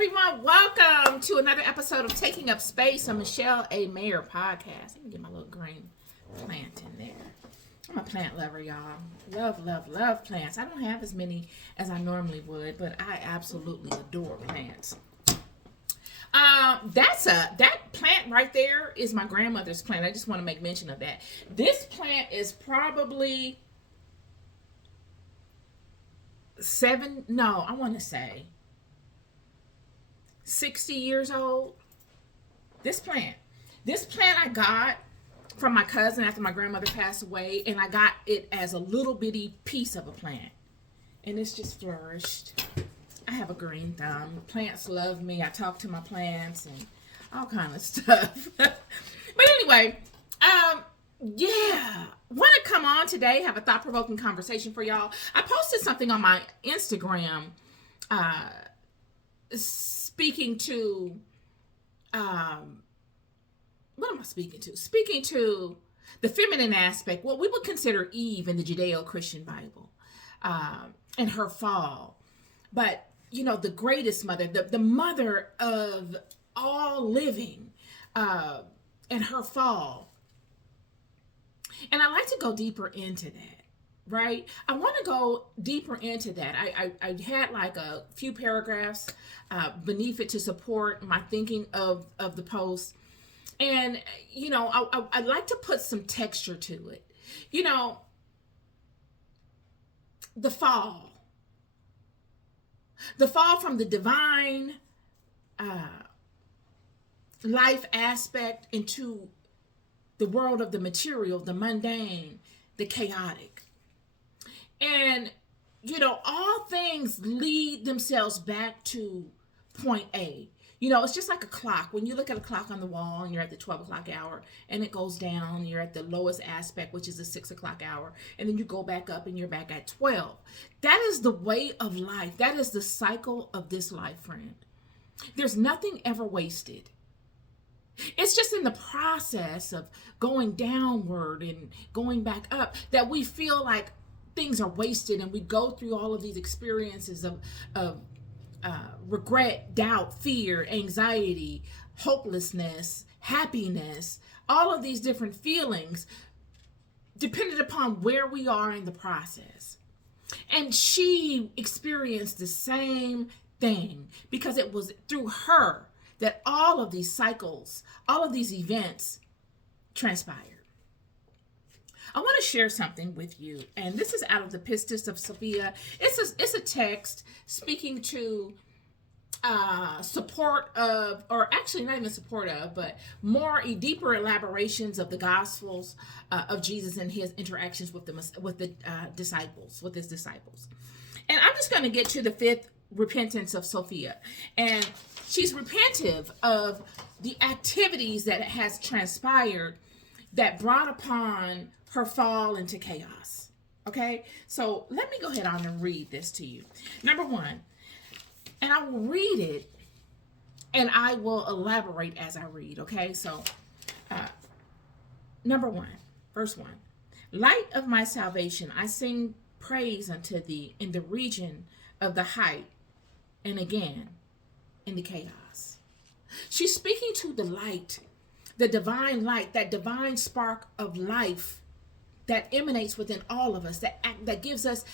everyone. Welcome to another episode of Taking Up Space on Michelle A. Mayer podcast. Let me get my little green plant in there. I'm a plant lover, y'all. Love plants. I don't have as many as I normally would, but I absolutely adore plants. That plant right there is my grandmother's plant. I just want to make mention of that. This plant is probably 60 years old. This plant I got from my cousin after my grandmother passed away, and I got it as a little bitty piece of a plant, and it's just flourished. I have a green thumb. Plants love me. I talk to my plants and all kind of stuff. But anyway, want to come on today, have a thought-provoking conversation for y'all. I posted something on my Instagram speaking to what am I speaking to? Speaking to the feminine aspect, what we would consider Eve in the Judeo-Christian Bible, and her fall. But, you know, the greatest mother, the mother of all living, and her fall. And I like to go deeper into that, right? I want to go deeper into that. I had like a few paragraphs beneath it to support my thinking of the post. And, you know, I'd like to put some texture to it. You know, the fall from the divine life aspect into the world of the material, the mundane, the chaotic. And, you know, all things lead themselves back to point A. You know, it's just like a clock. When you look at a clock on the wall and you're at the 12 o'clock hour and it goes down, you're at the lowest aspect, which is the 6 o'clock hour. And then you go back up and you're back at 12. That is the way of life. That is the cycle of this life, friend. There's nothing ever wasted. It's just in the process of going downward and going back up that we feel like things are wasted, and we go through all of these experiences of regret, doubt, fear, anxiety, hopelessness, happiness, all of these different feelings depending upon where we are in the process. And she experienced the same thing because it was through her that all of these cycles, all of these events transpired. I want to share something with you, and this is out of the Pistis of Sofia. It's a text speaking to support of, or actually not even support of, but more deeper elaborations of the Gospels of Jesus and his interactions with his disciples. And I'm just going to get to the fifth repentance of Sofia, and she's repentive of the activities that has transpired that brought upon her fall into chaos. Okay, so let me go ahead on and read this to you. Number one, and I will read it and I will elaborate as I read. Okay, so number one, verse 1. Light of my salvation, I sing praise unto thee in the region of the height, and again in the chaos. She's speaking to the light, the divine light, that divine spark of life that emanates within all of us, that gives us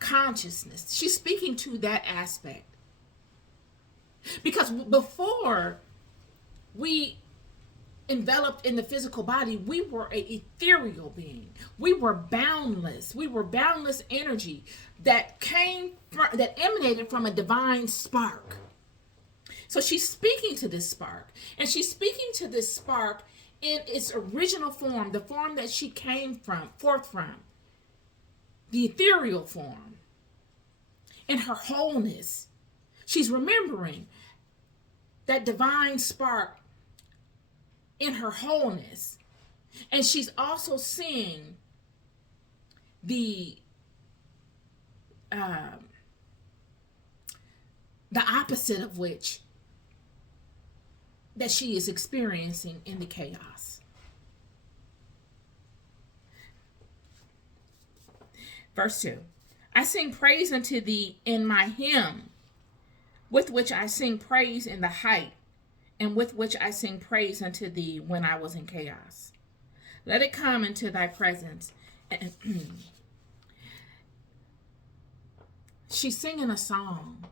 consciousness. She's speaking to that aspect. Because before we enveloped in the physical body, we were an ethereal being. We were boundless. We were boundless energy that emanated from a divine spark. So she's speaking to this spark, and she's speaking to this spark in its original form, the form that she came forth from, the ethereal form, in her wholeness. She's remembering that divine spark in her wholeness, and she's also seeing the opposite of which that she is experiencing in the chaos. Verse 2. I sing praise unto thee in my hymn with which I sing praise in the height, and with which I sing praise unto thee when I was in chaos. Let it come into thy presence. And she's singing a song.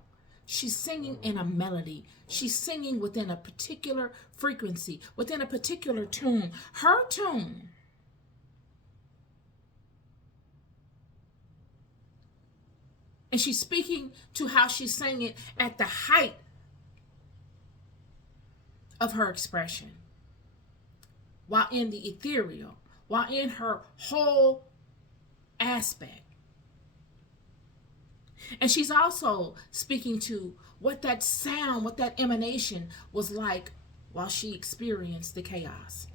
She's singing in a melody. She's singing within a particular frequency, within a particular tune. Her tune. And she's speaking to how she's saying it at the height of her expression, while in the ethereal, while in her whole aspect. And she's also speaking to what that sound, what that emanation was like while she experienced the chaos.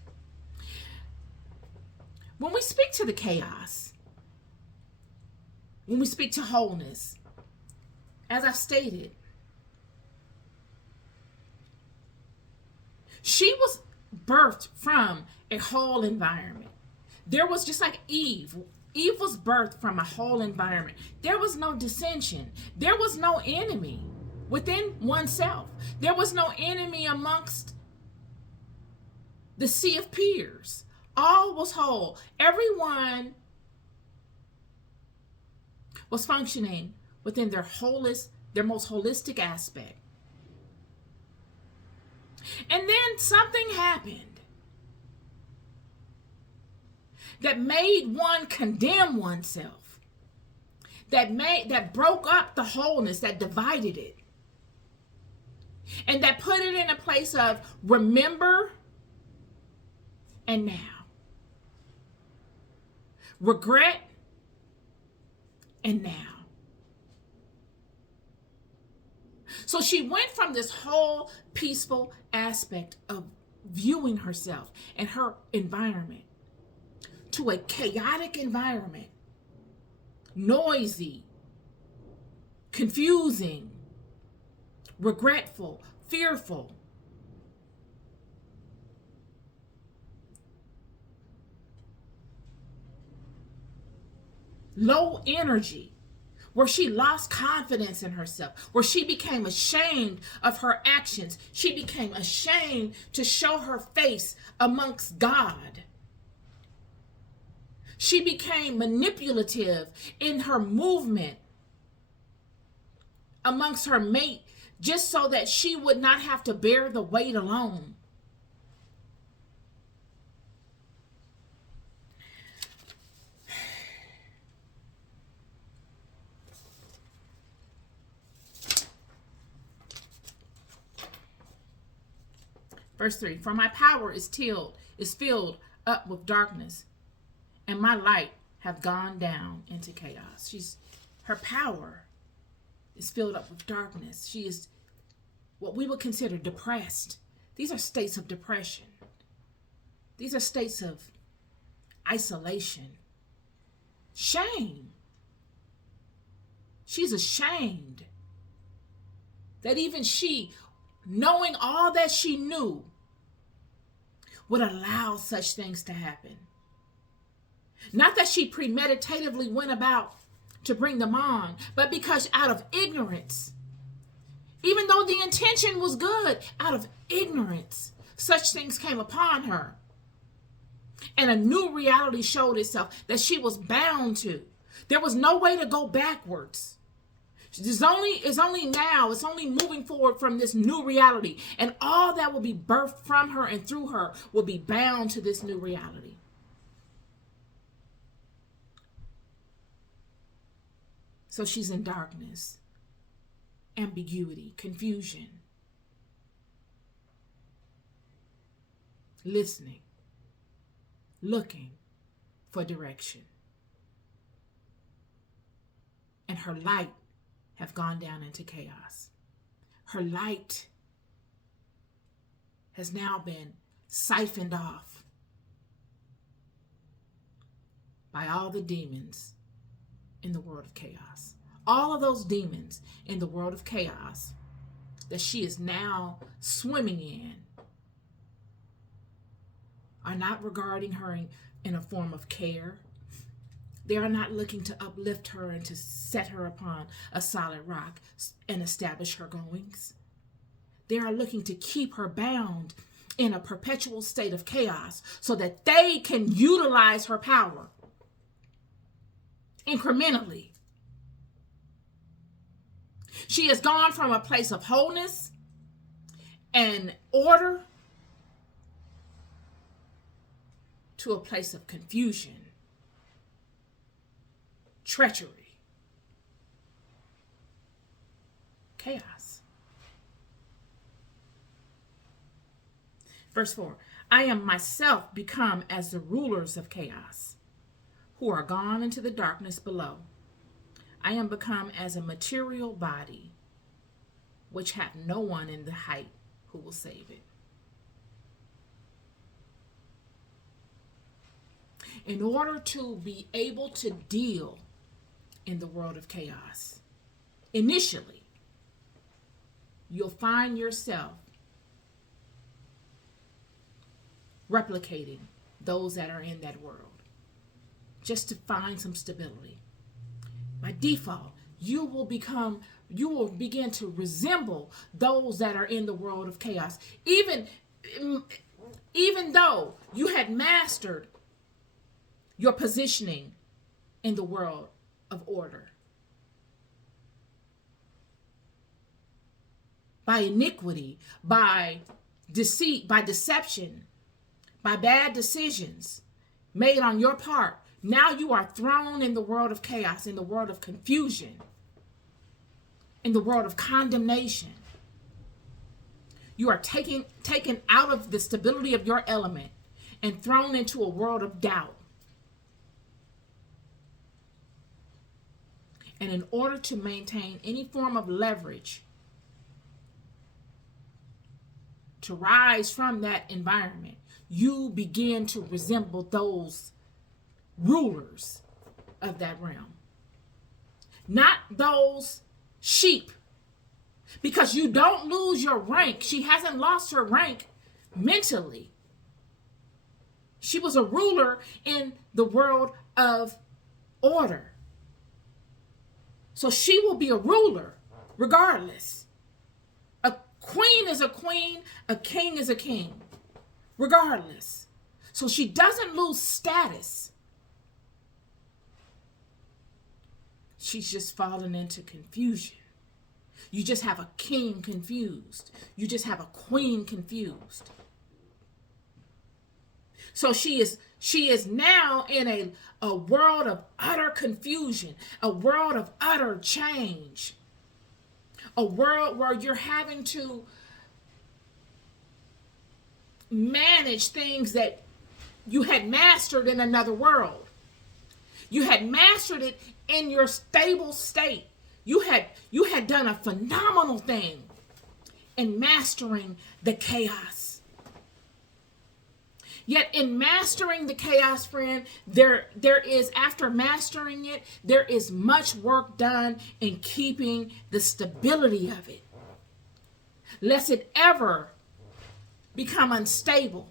When we speak to the chaos, when we speak to wholeness, as I've stated, she was birthed from a whole environment. There was, just like Eve was birthed from a whole environment. There was no dissension. There was no enemy within oneself. There was no enemy amongst the sea of peers. All was whole. Everyone was functioning within their most holistic aspect. And then something happened that made one condemn oneself, that broke up the wholeness, that divided it, and that put it in a place of remember and now, regret and now. So she went from this whole peaceful aspect of viewing herself and her environment to a chaotic environment, noisy, confusing, regretful, fearful. Low energy, where she lost confidence in herself, where she became ashamed of her actions. She became ashamed to show her face amongst God. She became manipulative in her movement amongst her mate, just so that she would not have to bear the weight alone. Verse 3, for my power is filled up with darkness, and my light have gone down into chaos. Her power is filled up with darkness. She is what we would consider depressed. These are states of depression. These are states of isolation. Shame. She's ashamed that even she, knowing all that she knew, would allow such things to happen. Not that she premeditatively went about to bring them on, but because out of ignorance, even though the intention was good, out of ignorance, such things came upon her. And a new reality showed itself that she was bound to. There was no way to go backwards. It's only moving forward from this new reality. And all that will be birthed from her and through her will be bound to this new reality. So she's in darkness, ambiguity, confusion, listening, looking for direction. And her light have gone down into chaos. Her light has now been siphoned off by all the demons in the world of chaos. All of those demons in the world of chaos that she is now swimming in are not regarding her in a form of care, They are not looking to uplift her and to set her upon a solid rock and establish her goings. They are looking to keep her bound in a perpetual state of chaos so that they can utilize her power incrementally. She has gone from a place of wholeness and order to a place of confusion, treachery, chaos. Verse 4, I am myself become as the rulers of chaos, who are gone into the darkness below. I am become as a material body, which hath no one in the height who will save it. In order to be able to deal in the world of chaos, initially, you'll find yourself replicating those that are in that world just to find some stability. By default, you will begin to resemble those that are in the world of chaos, even though you had mastered your positioning in the world of order. By iniquity, by deceit, by deception, by bad decisions made on your part, now you are thrown in the world of chaos, in the world of confusion, in the world of condemnation. You are taken out of the stability of your element and thrown into a world of doubt. And in order to maintain any form of leverage to rise from that environment, you begin to resemble those rulers of that realm. Not those sheep. Because you don't lose your rank. She hasn't lost her rank mentally. She was a ruler in the world of order. So she will be a ruler regardless. A queen is a queen, a king is a king, regardless. So she doesn't lose status. She's just fallen into confusion. You just have a king confused. You just have a queen confused. So she is now in a world of utter confusion, a world of utter change, a world where you're having to manage things that you had mastered in another world. You had mastered it in your stable state. You had done a phenomenal thing in mastering the chaos. Yet in mastering the chaos, friend, there is, after mastering it, there is much work done in keeping the stability of it, lest it ever become unstable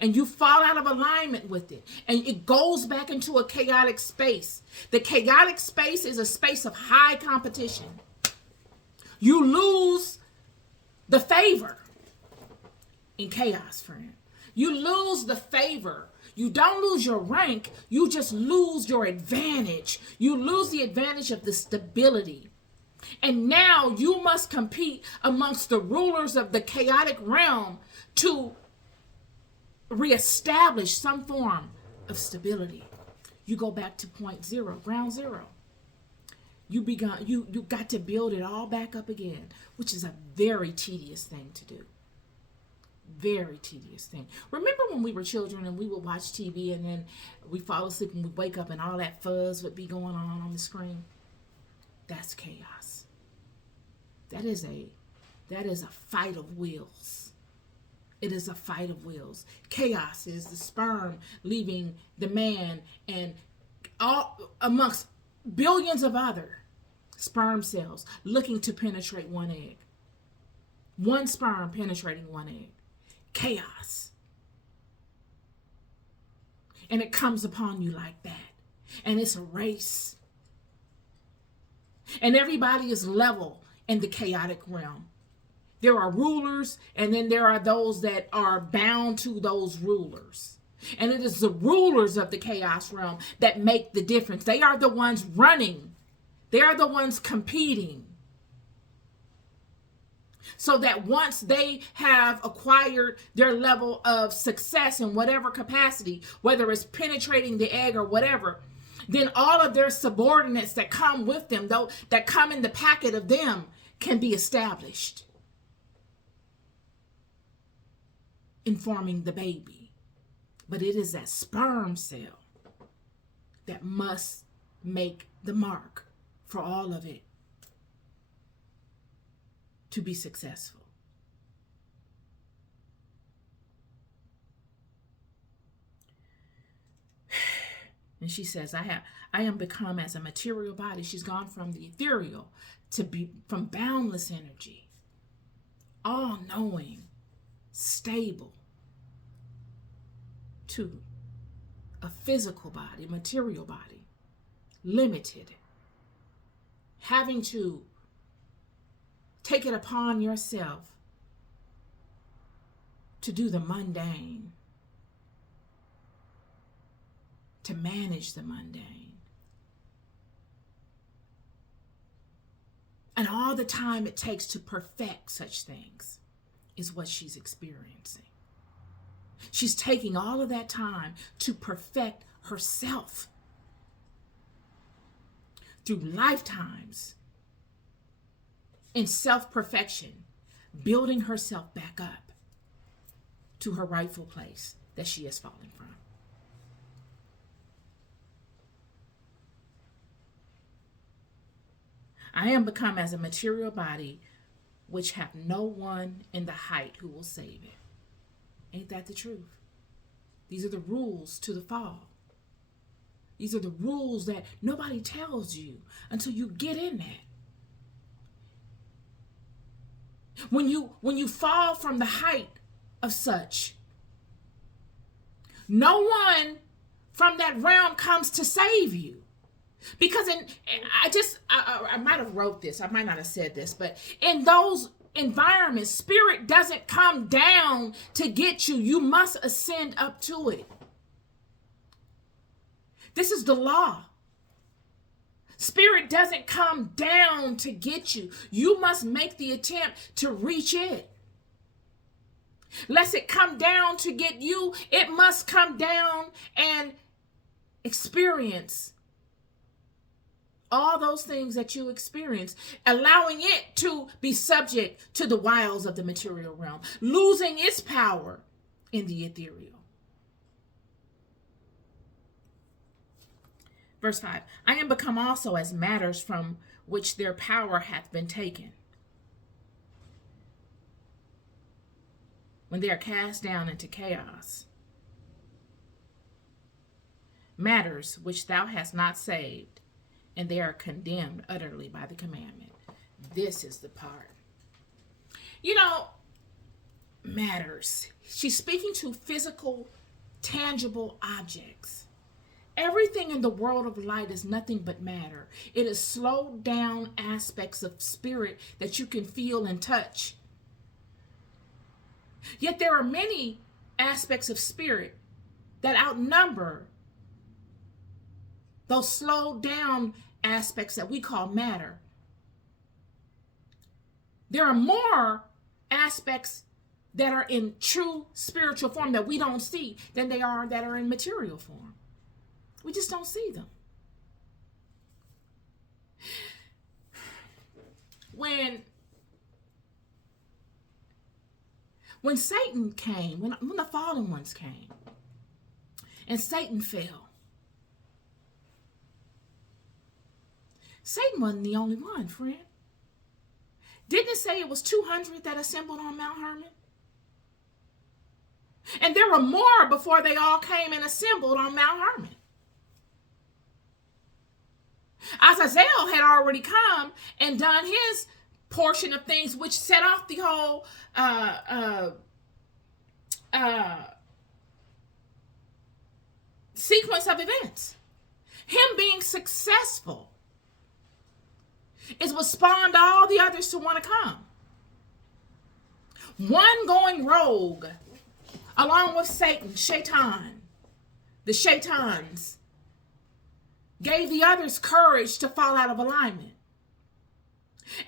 and you fall out of alignment with it and it goes back into a chaotic space. The chaotic space is a space of high competition. You lose the favor in chaos, friend. You lose the favor. You don't lose your rank. You just lose your advantage. You lose the advantage of the stability. And now you must compete amongst the rulers of the chaotic realm to reestablish some form of stability. You go back to point zero, ground zero. You got to build it all back up again, which is a very tedious thing to do. Very tedious thing. Remember when we were children and we would watch TV and then we fall asleep and we wake up and all that fuzz would be going on the screen? That's chaos. That is a fight of wills. It is a fight of wills. Chaos is the sperm leaving the man and all amongst billions of other sperm cells looking to penetrate one egg. One sperm penetrating one egg. Chaos. And it comes upon you like that. And it's a race. And everybody is level in the chaotic realm. There are rulers, and then there are those that are bound to those rulers. And it is the rulers of the chaos realm that make the difference. They are the ones running. They are the ones competing. So that once they have acquired their level of success in whatever capacity, whether it's penetrating the egg or whatever, then all of their subordinates that come with them, though, that come in the packet of them, can be established in forming the baby. But it is that sperm cell that must make the mark for all of it to be successful. And she says, I am become as a material body. She's gone from the ethereal to be from boundless energy, all knowing, stable, to a physical body, material body, limited, having to take it upon yourself to do the mundane, to manage the mundane. And all the time it takes to perfect such things is what she's experiencing. She's taking all of that time to perfect herself through lifetimes in self-perfection, building herself back up to her rightful place that she has fallen from. I am become as a material body which hath no one in the height who will save it. Ain't that the truth? These are the rules to the fall. These are the rules that nobody tells you until you get in that. When you fall from the height of such, no one from that realm comes to save you. Because I might have wrote this, I might not have said this, but in those environments, spirit doesn't come down to get you. You must ascend up to it. This is the law. Spirit doesn't come down to get you. You must make the attempt to reach it. Lest it come down to get you, it must come down and experience all those things that you experience, allowing it to be subject to the wiles of the material realm, losing its power in the ethereal. Verse 5, I am become also as matters from which their power hath been taken, when they are cast down into chaos. Matters which thou hast not saved, and they are condemned utterly by the commandment. This is the part. You know, matters. She's speaking to physical, tangible objects. Everything in the world of light is nothing but matter. It is slowed down aspects of spirit that you can feel and touch. Yet there are many aspects of spirit that outnumber those slowed down aspects that we call matter. There are more aspects that are in true spiritual form that we don't see than they are that are in material form. We just don't see them. When Satan came, when the fallen ones came, and Satan fell, Satan wasn't the only one, friend. Didn't it say it was 200 that assembled on Mount Hermon? And there were more before they all came and assembled on Mount Hermon. Azazel had already come and done his portion of things, which set off the whole sequence of events. Him being successful is what spawned all the others to want to come. One going rogue, along with Satan, Shaitan, the Shaitans, gave the others courage to fall out of alignment.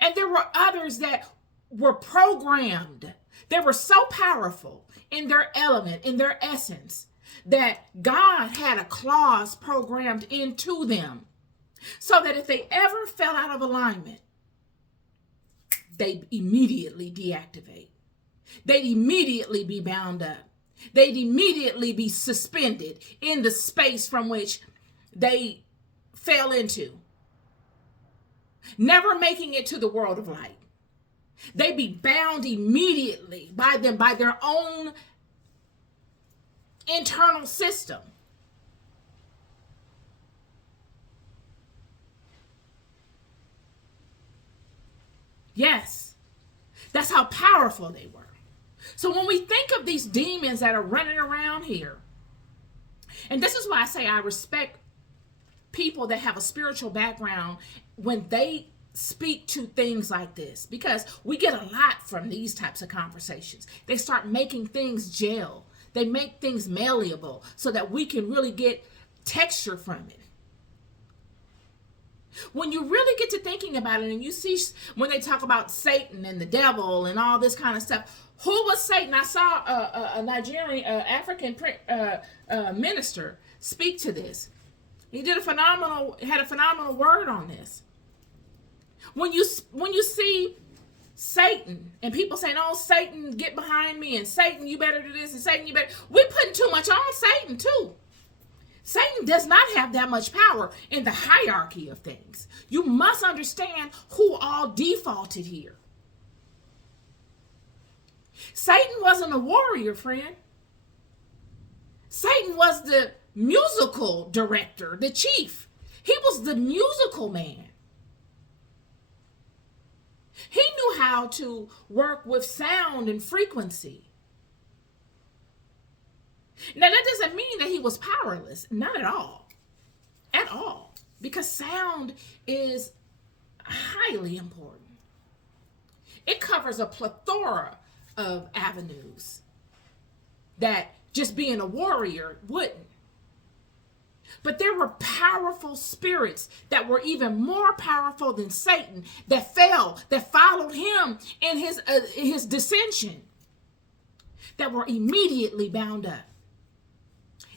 And there were others that were programmed. They were so powerful in their element, in their essence, that God had a clause programmed into them so that if they ever fell out of alignment, they'd immediately deactivate. They'd immediately be bound up. They'd immediately be suspended in the space from which they fell into, never making it to the world of light. They'd be bound immediately by them, by their own internal system. Yes, that's how powerful they were. So when we think of these demons that are running around here, and this is why I say I respect people that have a spiritual background when they speak to things like this, because we get a lot from these types of conversations. They start making things gel. They make things malleable so that we can really get texture from it. When you really get to thinking about it and you see when they talk about Satan and the devil and all this kind of stuff, who was Satan? I saw a Nigerian African minister speak to this. He had a phenomenal word on this. When you see Satan and people saying, "Oh, Satan, get behind me," and Satan, you better do this, and Satan, you better, we're putting too much on Satan too. Satan does not have that much power in the hierarchy of things. You must understand who all defaulted here. Satan wasn't a warrior, friend. Satan was the musical director, the chief. He was the musical man. He knew how to work with sound and frequency. Now, that doesn't mean that he was powerless. Not at all. At all. Because sound is highly important. It covers a plethora of avenues that just being a warrior wouldn't. But there were powerful spirits that were even more powerful than Satan that followed him in his dissension, that were immediately bound up,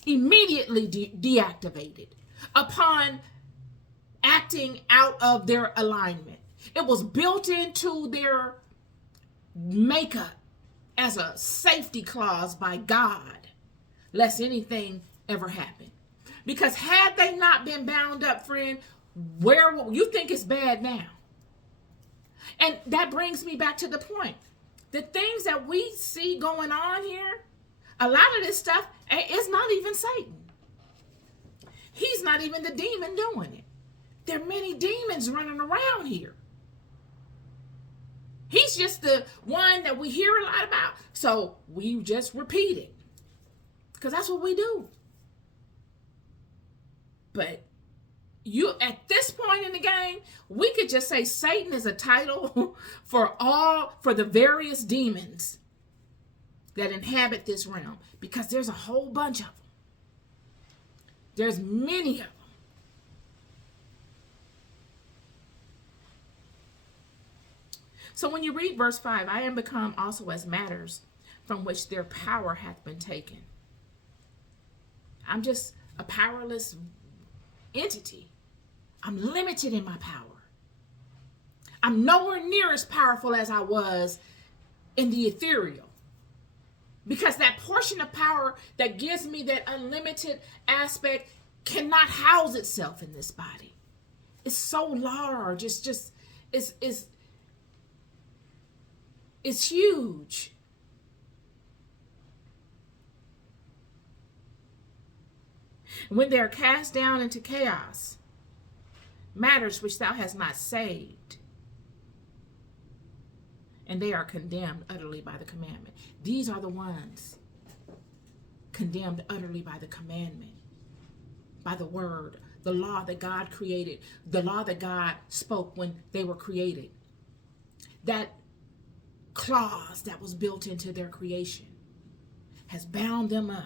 immediately deactivated upon acting out of their alignment. It was built into their makeup as a safety clause by God, lest anything ever happen. Because had they not been bound up, friend, where you think it's bad now? And that brings me back to the point. The things that we see going on here, a lot of this stuff is not even Satan. He's not even the demon doing it. There are many demons running around here. He's just the one that we hear a lot about. So we just repeat it. Because that's what we do. But at this point in the game, we could just say Satan is a title for the various demons that inhabit this realm, because there's a whole bunch of them. There's many of them. So when you read verse 5, I am become also as matters from which their power hath been taken. I'm just a powerless entity. I'm limited in my power. I'm nowhere near as powerful as I was in the ethereal. Because that portion of power that gives me that unlimited aspect cannot house itself in this body. It's so large. It's huge. When they are cast down into chaos, matters which thou hast not saved, and they are condemned utterly by the commandment. These are the ones condemned utterly by the commandment. by the word, the law that God created, the law that God spoke when they were created. That clause that was built into their creation has bound them up.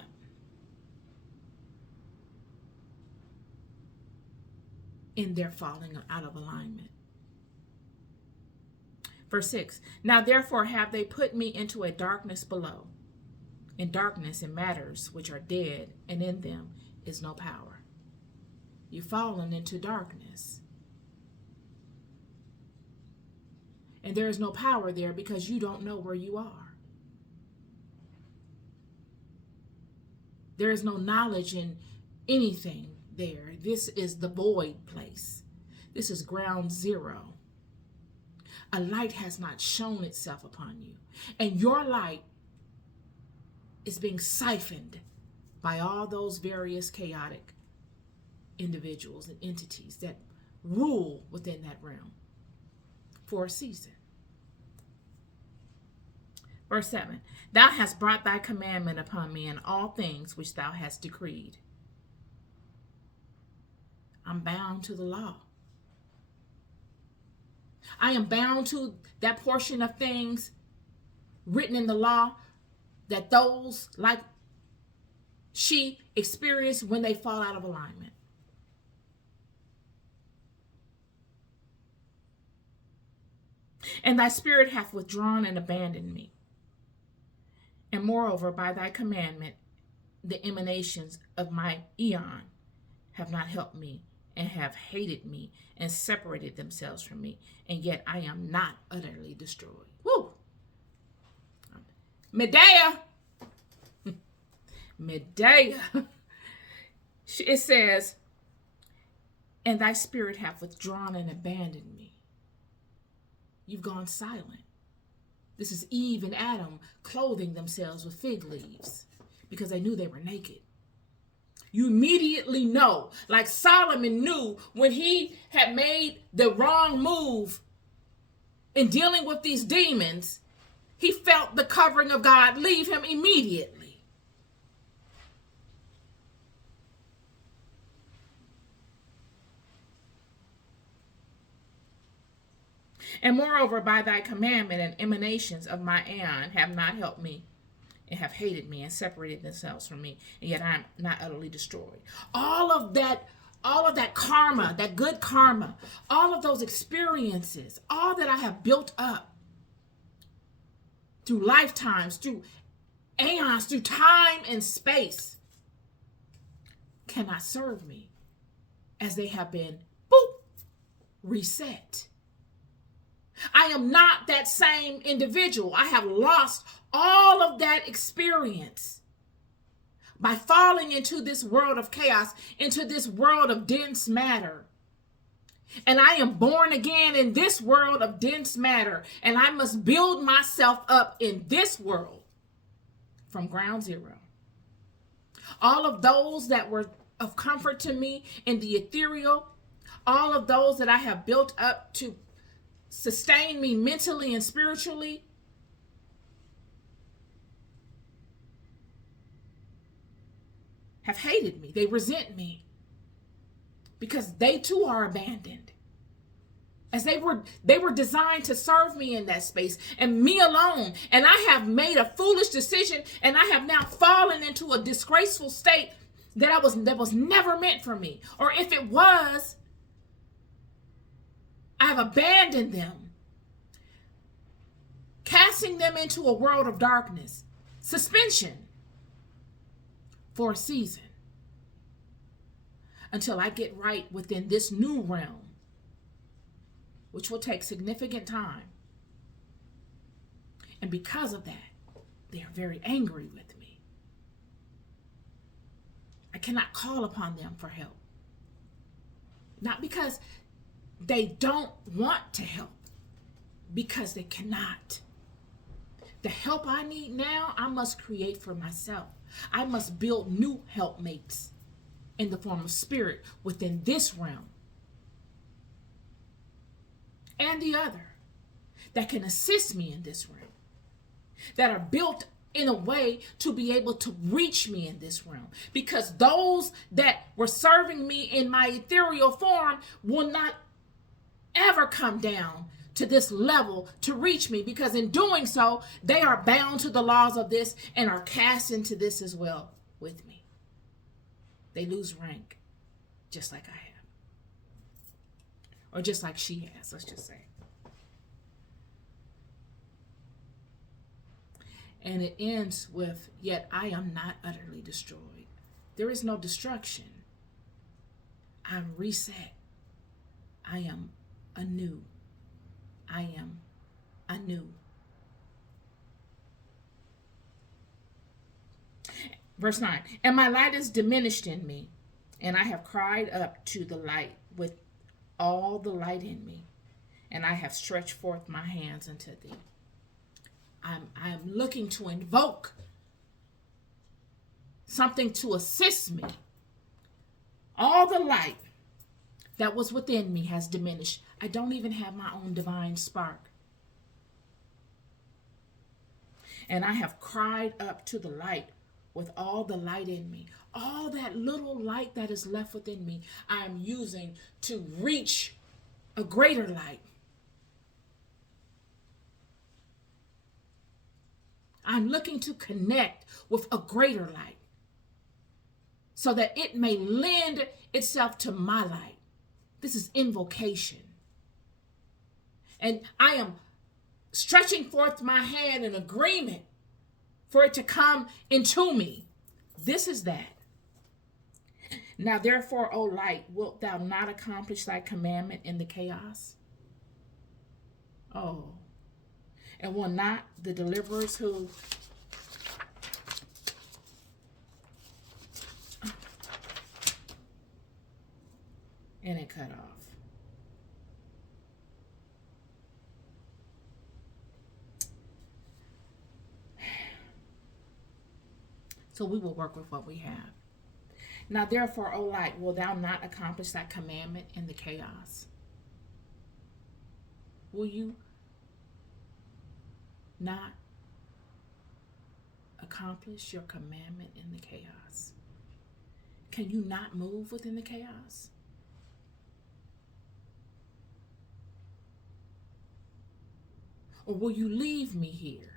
In their falling out of alignment. Verse 6, now therefore have they put me into a darkness below, in darkness in matters which are dead, and in them is no power. You've fallen into darkness. And there is no power there because you don't know where you are. There is no knowledge in anything there. This is the void place. This is ground zero. A light has not shown itself upon you. And your light is being siphoned by all those various chaotic individuals and entities that rule within that realm for a season. Verse 7, thou hast brought thy commandment upon me in all things which thou hast decreed. I'm bound to the law. I am bound to that portion of things written in the law that those like sheep experience when they fall out of alignment. And thy spirit hath withdrawn and abandoned me. And moreover, by thy commandment, the emanations of my eon have not helped me, and have hated me, and separated themselves from me, and yet I am not utterly destroyed. Woo! Medea! Medea! It says, and thy spirit hath withdrawn and abandoned me. You've gone silent. This is Eve and Adam clothing themselves with fig leaves because they knew they were naked. You immediately know, like Solomon knew when he had made the wrong move in dealing with these demons, he felt the covering of God leave him immediately. And moreover, by thy commandment and emanations of my aeon have not helped me, and have hated me, and separated themselves from me, and yet I am not utterly destroyed. All of that karma, that good karma, all of those experiences, all that I have built up through lifetimes, through aeons, through time and space, cannot serve me, as they have been, reset. I am not that same individual. I have lost all of that experience by falling into this world of chaos, into this world of dense matter. And I am born again in this world of dense matter, and I must build myself up in this world from ground zero. All of those that were of comfort to me in the ethereal, all of those that I have built up to sustain me mentally and spiritually, have hated me. They resent me because they too are abandoned, as they were designed to serve me in that space, and me alone. And I have made a foolish decision, and I have now fallen into a disgraceful state that was never meant for me. Or if it was, I have abandoned them, casting them into a world of darkness, suspension for a season, until I get right within this new realm, which will take significant time. And because of that, they are very angry with me. I cannot call upon them for help. Not because they don't want to help, because they cannot. The help I need now, I must create for myself. I must build new helpmates in the form of spirit within this realm and the other that can assist me in this realm, that are built in a way to be able to reach me in this realm. Because those that were serving me in my ethereal form will not ever come down to this level to reach me, because in doing so, they are bound to the laws of this and are cast into this as well with me. They lose rank, just like I have. Or just like she has, let's just say. And it ends with, yet I am not utterly destroyed. There is no destruction. I'm reset. I am anew. I am anew. Verse 9, and my light is diminished in me, and I have cried up to the light with all the light in me, and I have stretched forth my hands unto thee. I'm looking to invoke something to assist me. All the light that was within me has diminished. I don't even have my own divine spark. And I have cried up to the light with all the light in me. All that little light that is left within me, I am using to reach a greater light. I'm looking to connect with a greater light so that it may lend itself to my light. This is invocation. And I am stretching forth my hand in agreement for it to come into me. This is that. Now, therefore, O light, wilt thou not accomplish thy commandment in the chaos? Oh. And will not the deliverers who and it cut off. So we will work with what we have. Now, therefore, O light, will thou not accomplish that commandment in the chaos? Will you not accomplish your commandment in the chaos? Can you not move within the chaos? Or will you leave me here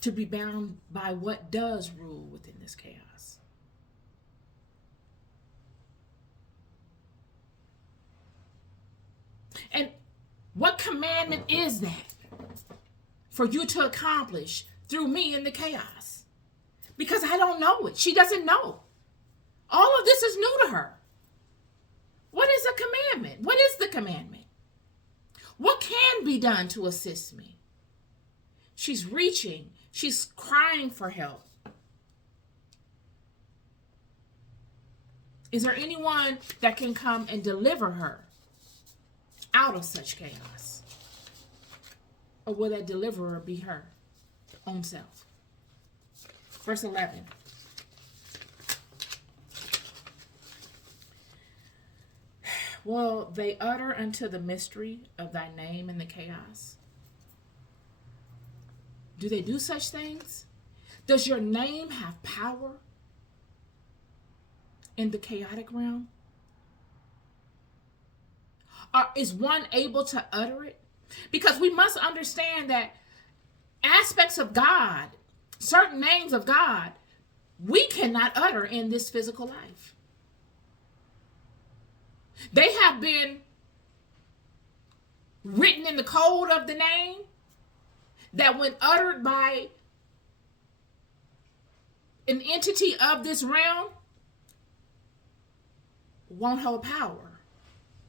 to be bound by what does rule within this chaos? And what commandment is that for you to accomplish through me in the chaos? Because I don't know it. She doesn't know. All of this is new to her. What is a commandment? What is the commandment? What can be done to assist me? She's reaching. She's crying for help. Is there anyone that can come and deliver her out of such chaos? Or will that deliverer be her own self? Verse 11. Will they utter unto the mystery of thy name in the chaos? Do they do such things? Does your name have power in the chaotic realm? Or is one able to utter it? Because we must understand that aspects of God, certain names of God, we cannot utter in this physical life. They have been written in the code of the name that when uttered by an entity of this realm won't hold power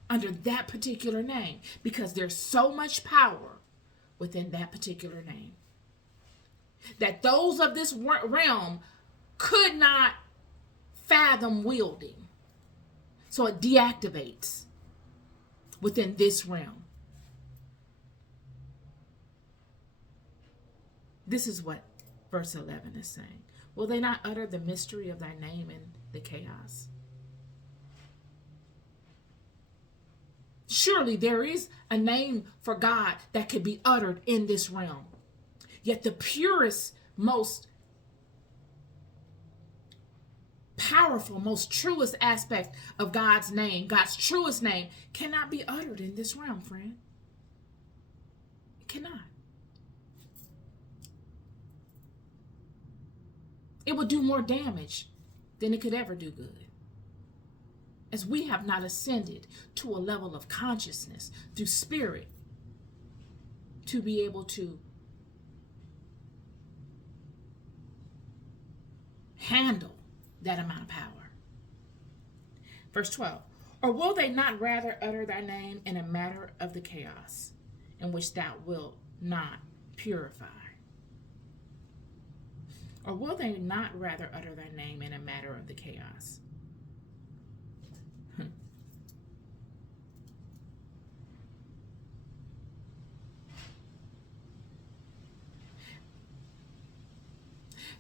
under that particular name, because there's so much power within that particular name that those of this realm could not fathom wielding. So it deactivates within this realm. This is what verse 11 is saying. Will they not utter the mystery of thy name in the chaos? Surely there is a name for God that could be uttered in this realm. Yet the purest, most powerful, most truest aspect of God's name, God's truest name, cannot be uttered in this realm, friend. It cannot. It will do more damage than it could ever do good. As we have not ascended to a level of consciousness through spirit to be able to handle that amount of power. Verse 12. Or will they not rather utter thy name in a matter of the chaos in which thou wilt not purify? Or will they not rather utter thy name in a matter of the chaos?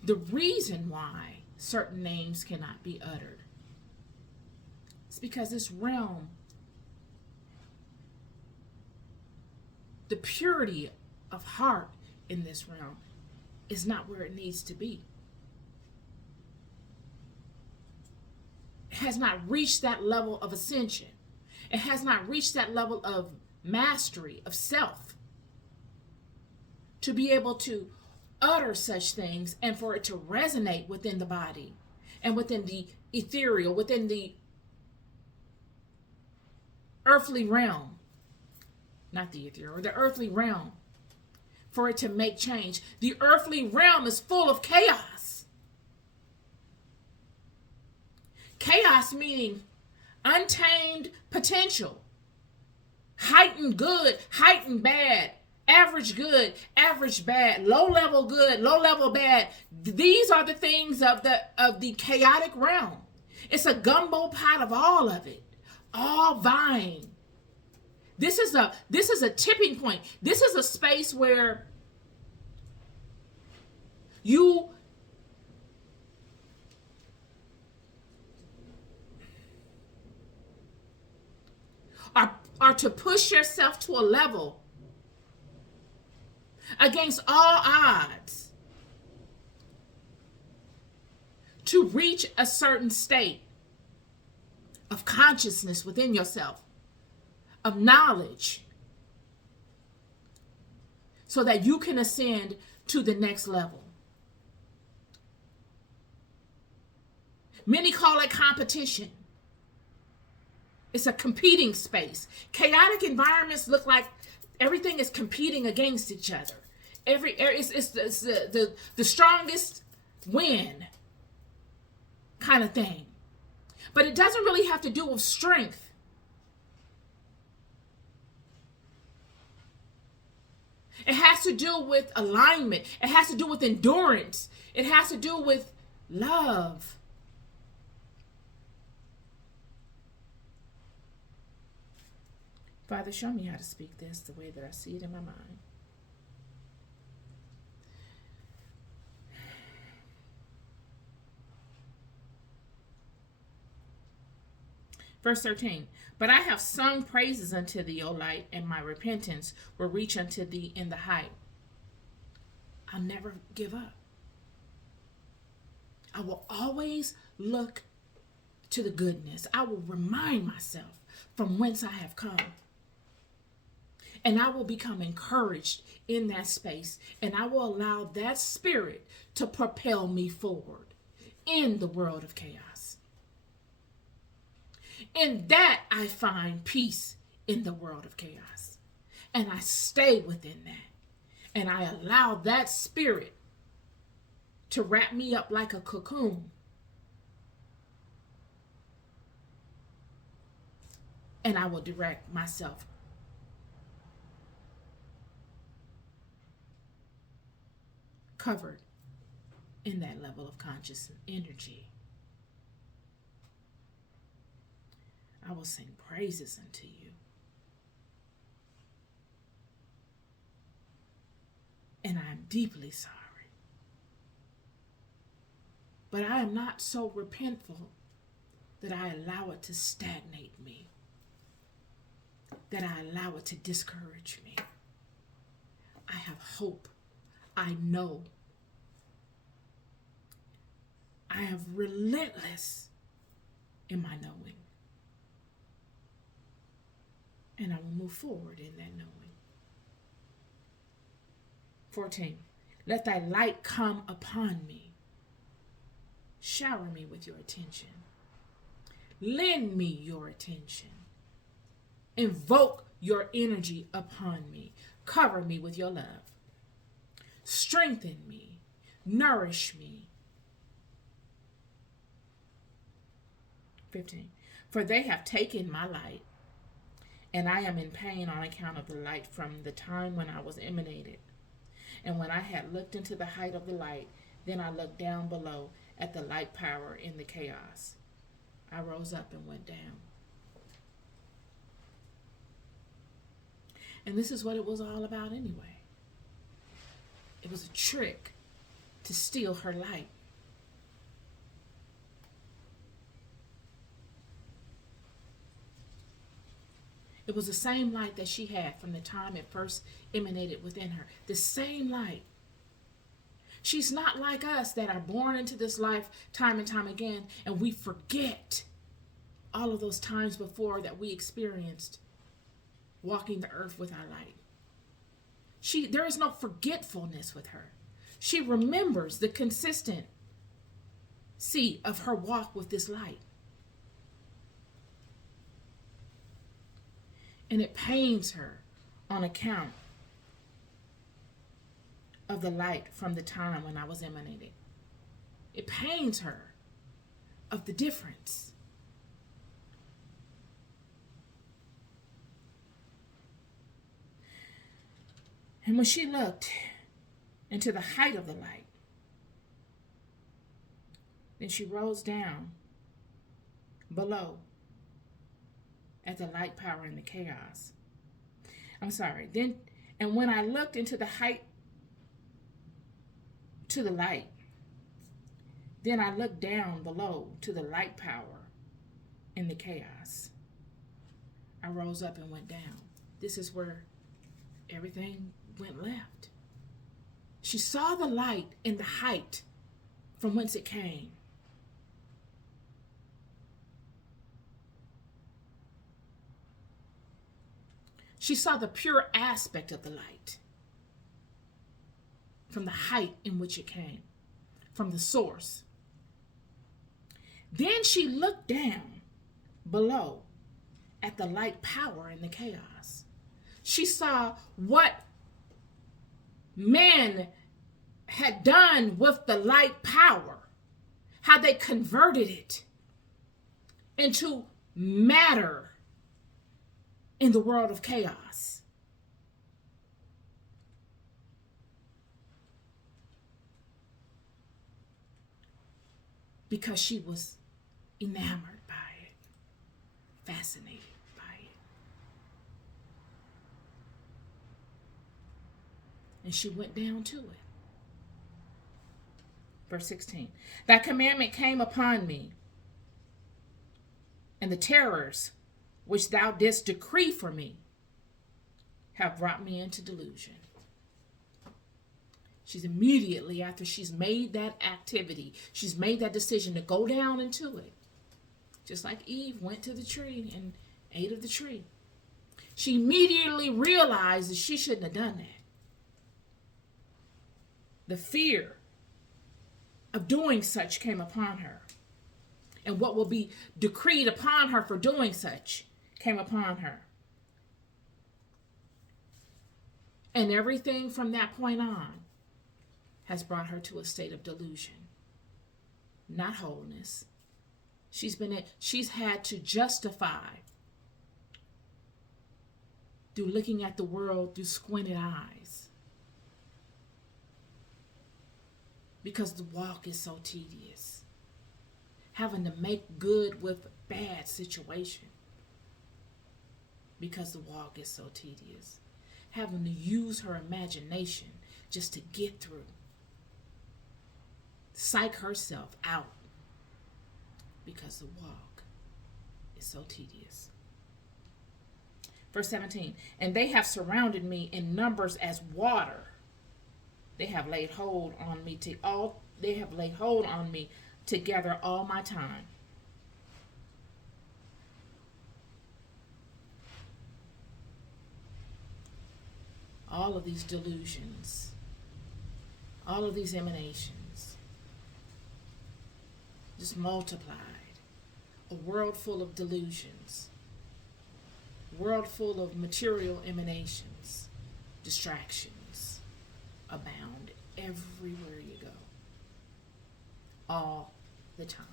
The reason why certain names cannot be uttered is because this realm, the purity of heart in this realm is not where it needs to be. It has not reached that level of ascension. It has not reached that level of mastery of self to be able to utter such things and for it to resonate within the body and within the ethereal, within the earthly realm. Not the ethereal, the earthly realm. For it to make change. The earthly realm is full of chaos. Chaos meaning untamed potential. Heightened good, heightened bad. Average good, average bad, low level good, low level bad. These are the things of the chaotic realm. It's a gumbo pot of all of it, all vying. This is a tipping point. This is a space where you are to push yourself to a level against all odds to reach a certain state of consciousness within yourself, of knowledge, so that you can ascend to the next level. Many call it competition. It's a competing space. Chaotic environments look like everything is competing against each other. It's the strongest win kind of thing. But it doesn't really have to do with strength. It has to do with alignment. It has to do with endurance. It has to do with love. Father, show me how to speak this the way that I see it in my mind. Verse 13. But I have sung praises unto thee, O light, and my repentance will reach unto thee in the height. I'll never give up. I will always look to the goodness. I will remind myself from whence I have come. And I will become encouraged in that space. And I will allow that spirit to propel me forward in the world of chaos. In that I find peace in the world of chaos. And I stay within that. And I allow that spirit to wrap me up like a cocoon. And I will direct myself covered in that level of conscious energy. I will sing praises unto you. And I am deeply sorry. But I am not so repentful that I allow it to stagnate me. that I allow it to discourage me. I have hope. I know. I am relentless in my knowing. And I will move forward in that knowing. 14. Let thy light come upon me. Shower me with your attention. Lend me your attention. Invoke your energy upon me. Cover me with your love. Strengthen me. Nourish me. 15. For they have taken my light, and I am in pain on account of the light from the time when I was emanated. And when I had looked into the height of the light, then I looked down below at the light power in the chaos. I rose up and went down. And this is what it was all about anyway. It was a trick to steal her light. It was the same light that she had from the time it first emanated within her. The same light. She's not like us that are born into this life time and time again, and we forget all of those times before that we experienced walking the earth with our light. There is no forgetfulness with her. She remembers the consistency of her walk with this light. And it pains her on account of the light from the time when I was emanated. It pains her of the difference. And when she looked into the height of the light, then she rose down below at the light power in the chaos. And when I looked into the height to the light, then I looked down below to the light power in the chaos. I rose up and went down. This is where everything went left. She saw the light in the height from whence it came. She saw the pure aspect of the light from the height in which it came, from the source. Then she looked down below at the light power in the chaos. She saw what men had done with the light power, how they converted it into matter in the world of chaos. Because she was enamored by it, fascinated by it. And she went down to it. Verse 16. Thy commandment came upon me, and the terrors which thou didst decree for me have brought me into delusion. She's immediately after she's made that activity, she's made that decision to go down into it. Just like Eve went to the tree and ate of the tree. She immediately realized that she shouldn't have done that. The fear of doing such came upon her. And what will be decreed upon her for doing such came upon her. And everything from that point on has brought her to a state of delusion, not wholeness. She's had to justify through looking at the world through squinted eyes, because the walk is so tedious. Having to make good with a bad situation because the walk is so tedious. Having to use her imagination just to get through. Psych herself out because the walk is so tedious. Verse 17, and they have surrounded me in numbers as water. They have laid hold on me together all my time. All of these delusions, all of these emanations, just multiplied. A world full of delusions, a world full of material emanations, distractions abound everywhere you go, all the time.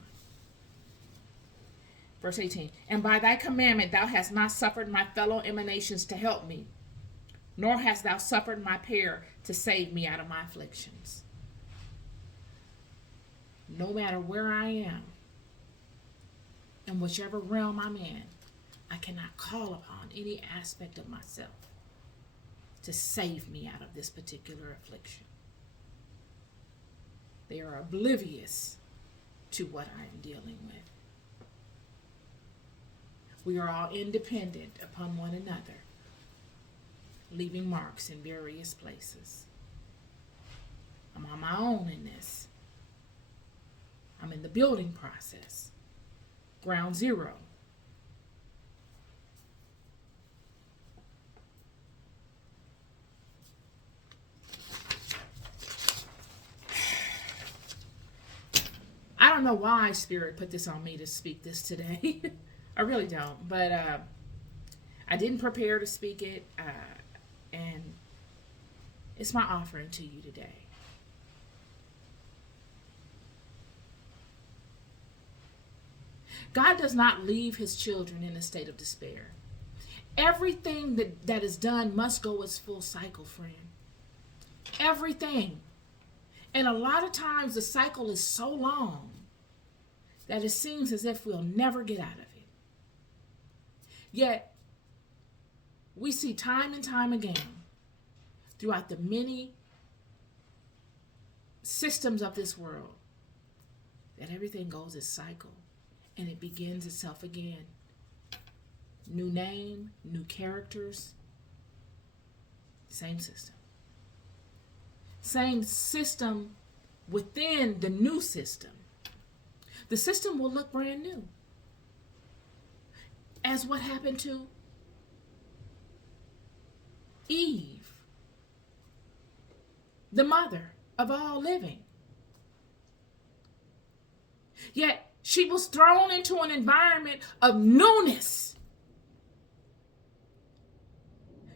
Verse 18, and by thy commandment thou hast not suffered my fellow emanations to help me, nor hast thou suffered my pair to save me out of my afflictions. No matter where I am, in whichever realm I'm in, I cannot call upon any aspect of myself to save me out of this particular affliction. They are oblivious to what I am dealing with. We are all independent upon one another, leaving marks in various places. I'm on my own in this. I'm in the building process. Ground zero. I don't know why Spirit put this on me to speak this today. I really don't. But I didn't prepare to speak it. And it's my offering to you today. God does not leave his children in a state of despair. Everything that is done must go its full cycle, friend. Everything. And a lot of times the cycle is so long that it seems as if we'll never get out of it. Yet, we see time and time again throughout the many systems of this world that everything goes its cycle and it begins itself again. New name, new characters, same system. Same system within the new system. The system will look brand new. As what happened to Eve, the mother of all living. Yet she was thrown into an environment of newness.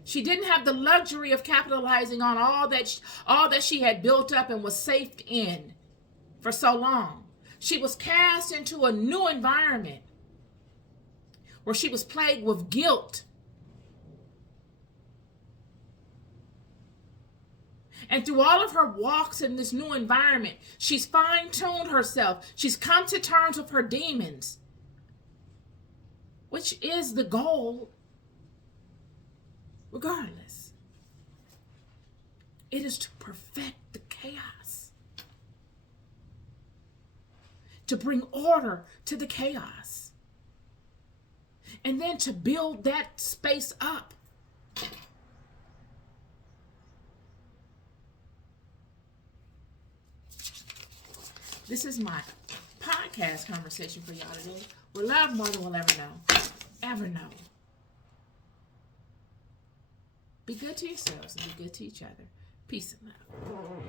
She didn't have the luxury of capitalizing on all that she had built up and was safe in for so long. She was cast into a new environment where she was plagued with guilt. And through all of her walks in this new environment, she's fine-tuned herself. She's come to terms with her demons, which is the goal regardless. It is to perfect the chaos, to bring order to the chaos, and then to build that space up. This is my podcast conversation for y'all today. We're loved more than we'll ever know. Ever know. Be good to yourselves and be good to each other. Peace and love.